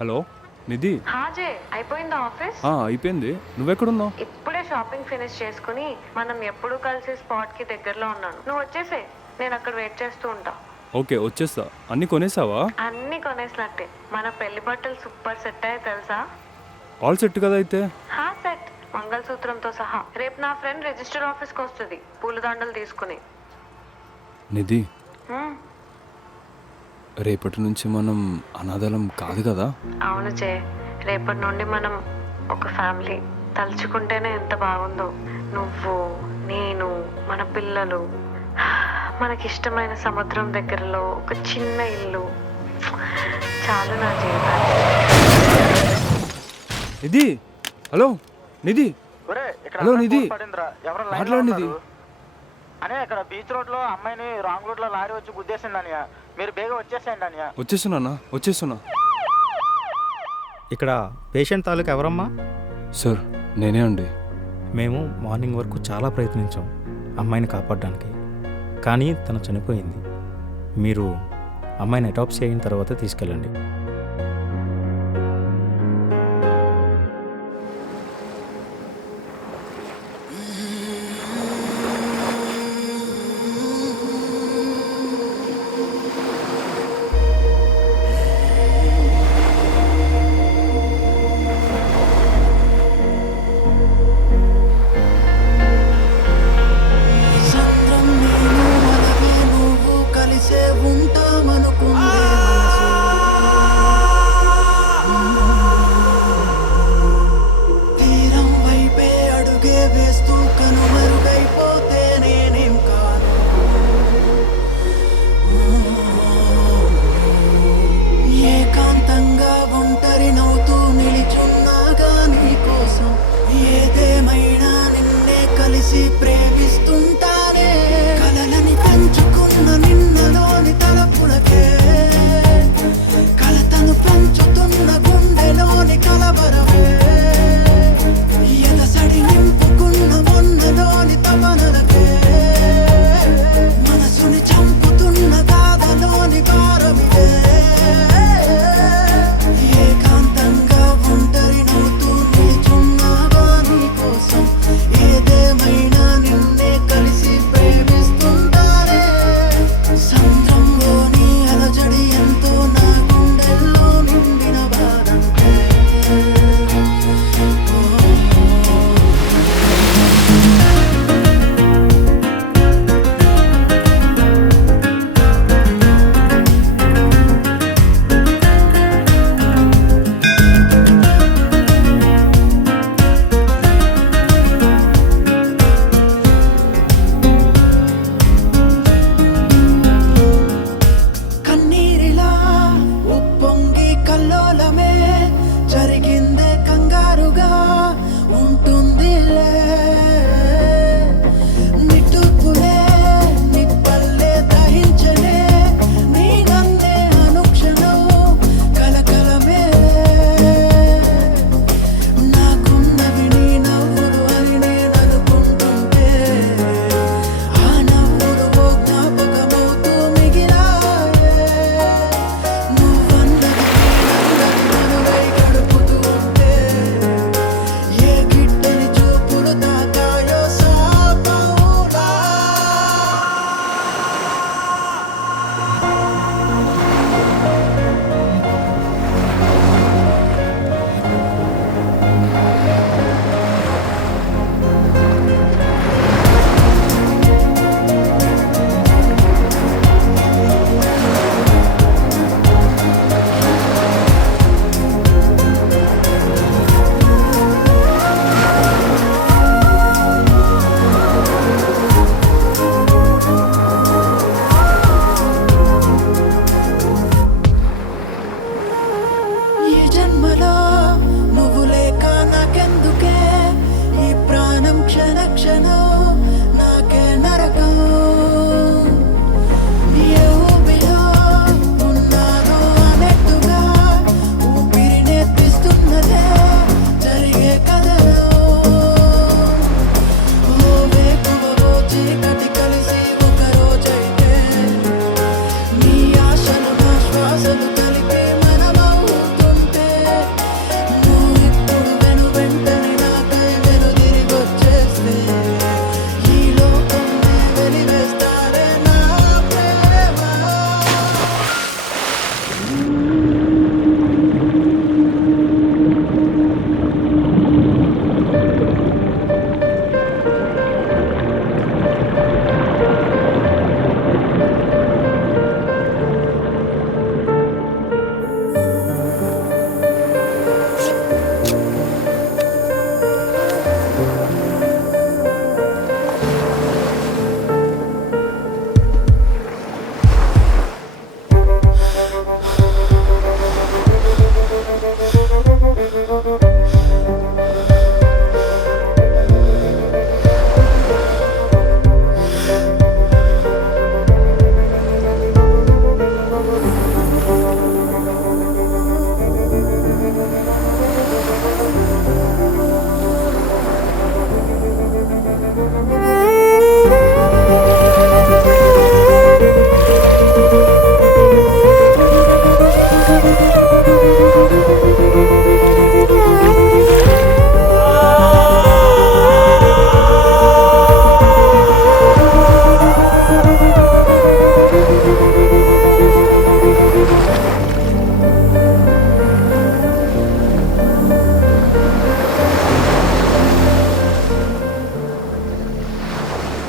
Hello నిధి. హాజే అయిపోయిందా office? అయిపోయింది. నువ్వెక్కడున్నావు? ఇప్పుడే షాపింగ్ ఫినిష్ చేసుకుని మనం ఎప్పుడు కలిసి స్పాట్ కి దగ్గరలో ఉన్నాను. నువ్వు వచ్చేసే, నేను అక్కడ వెయిట్ చేస్తూ ఉంటా. ఓకే వచ్చేస్తా. అన్నీ కొనేసావా? అన్ని కొనేసినట్టే. మన పెళ్లి బట్టలు సూపర్ సెట్ అయ్యాయి తెలుసా? ఆల్ సెట్ కదా అయితే? హా సెట్, మంగళసూత్రంతో సహా. రేపు నా ఫ్రెండ్ రిజిస్టర్ ఆఫీస్కి వస్తుంది పూలదండలు తీసుకుని. నిధి, హ్మ్, రేపటి నుంచి మనం అనాథలం కాదు కదా? అవును జే, రేపటి నుండి మనం ఒక ఫ్యామిలీ. తలుచుకుంటేనే ఎంత బాగుందో. నువ్వు, నేను, మన పిల్లలు, మనకిష్టమైన సముద్రం దగ్గరలో ఒక చిన్న ఇల్లు. చాలు నా జీవితానికి. నిధి, హలో నిధి. హలో నిధి, మాట్లాడు నిధి. అనే ఇక్కడ బీచ్ రోడ్ లో అమ్మాయిని రాంగ్ రూట్ లో లారీ వచ్చి గుద్దేసింది అనియా. మీరు బేగా వచ్చేసేయండి అనియా. వచ్చేస్తున్నా. ఇక్కడ పేషెంట్ తాలూకు ఎవరమ్మా? సార్ నేనే అండి. మేము మార్నింగ్ వరకు చాలా ప్రయత్నించాం అమ్మాయిని కాపాడడానికి, కానీ తను చనిపోయింది. మీరు అమ్మాయిని అటాప్సీ అయిన తర్వాత తీసుకెళ్ళండి.